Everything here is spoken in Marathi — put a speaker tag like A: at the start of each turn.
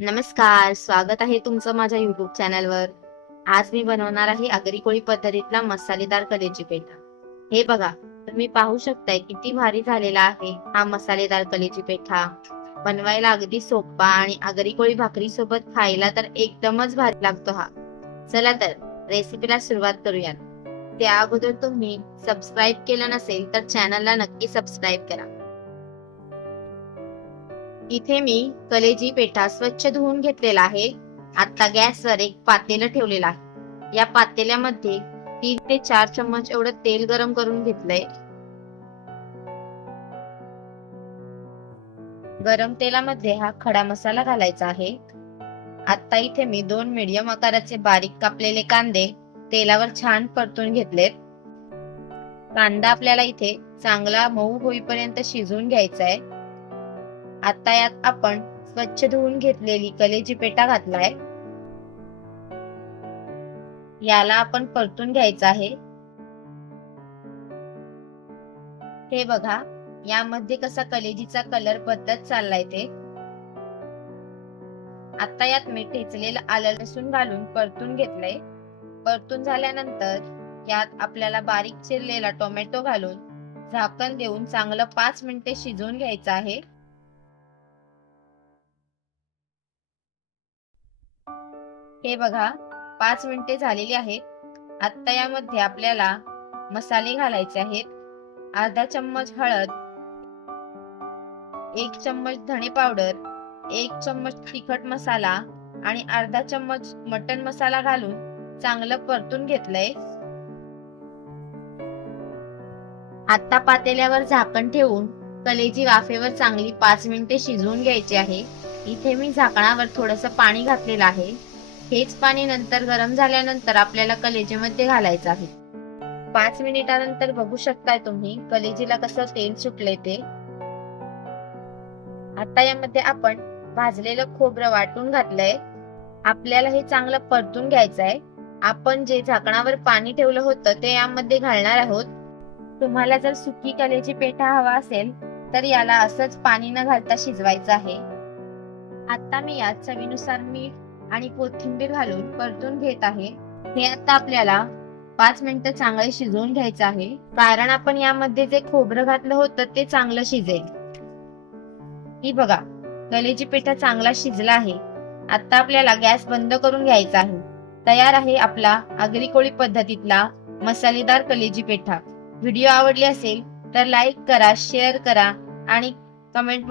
A: नमस्कार स्वागत आहे तुमचं माझ्या युट्यूब चॅनलवर आज मी बनवणार आहे आगरी कोळी पद्धतीतला मसालेदार कलेची पेठा. हे बघा तुम्ही पाहू शकताय किती भारी झालेला आहे हा मसालेदार कलेची पेठा. बनवायला अगदी सोपा आणि आगरी कोळी भाकरी सोबत खायला तर एकदमच भारी लागतो हा. चला तर रेसिपीला सुरुवात करूया त्या अगोदर तुम्ही सबस्क्राईब केलं नसेल तर चॅनलला नक्की सबस्क्राईब करा. इथे मी कलेजी पेठा स्वच्छ धुवून घेतलेला आहे. आता गॅसवर एक पातेलं ठेवलेलं आहे. या पातेल्यामध्ये तीन ते चार चम्मच एवढं तेल गरम करून घेतलंय. गरम तेलामध्ये हा खडा मसाला घालायचा आहे. आता इथे मी दोन मीडियम आकाराचे बारीक कापलेले कांदे तेलावर छान परतून घेतलेत. कांदा आपल्याला इथे चांगला मऊ होईपर्यंत शिजवून घ्यायचा आहे आता यात आपण स्वच्छ धुवून घेतलेली कलेजी पेटा घातलाय. याला आपण परतून घ्यायचं आहे. हे बघा यामध्ये कसा कलेजीचा कलर बदलत चाललाय ते. आता यात मी ठेचलेलं आलं लसूण घालून परतून घेतलंय. परतून झाल्यानंतर यात आपल्याला बारीक चिरलेला टोमॅटो घालून झाकण देऊन चांगलं पाच मिनिटे शिजवून घ्यायचं आहे. हे बघा पाच मिनिटे झालेली आहेत. आता यामध्ये आपल्याला मसाले घालायचे आहेत. अर्धा चम्मच हळद एक चम्मच धणे पावडर एक चम्मच तिखट मसाला आणि अर्धा चम्मच मटन मसाला घालून चांगलं परतून घेतलंय. आता पातेल्यावर झाकण ठेवून कलेजी वाफेवर चांगली पाच मिनिटे शिजवून घ्यायची आहे. इथे मी झाकणावर थोडस पाणी घातलेलं आहे. हेच पाणी नंतर गरम झाल्यानंतर आपल्याला कलेजीमध्ये घालायचं आहे. पाच मिनिटानंतर बघू शकताय तुम्ही कलेजीला कसं तेल सुटले ते. आता यामध्ये आपण भाजलेलं खोबरं वाटून घातलंय. आपल्याला हे चांगलं परतून घ्यायचं आहे आपण जे झाकणावर पाणी ठेवलं होतं ते यामध्ये घालणार आहोत. तुम्हाला जर सुकी कलेची पेठा हवा असेल तर याला असंच पाणी न घालता शिजवायचं आहे. आता मी यात चवीनुसार मीठ आणि कोथिंबीर घालून परतून घेत आहे. हे आता आपल्याला पाच मिनिटं चांगले शिजवून घ्यायचं आहे. कारण आपण यामध्ये जे खोबरं घातलं होतं ते चांगलं शिजेल. ही बघा कलेजी पेठा चांगला शिजला आहे. आता आपल्याला गॅस बंद करून घ्यायचा आहे. तयार आहे आपला आगरी कोळी पद्धतीतला मसालेदार कलेजी पेठा. व्हिडिओ आवडली असेल तर लाईक करा शेअर करा आणि कमेंट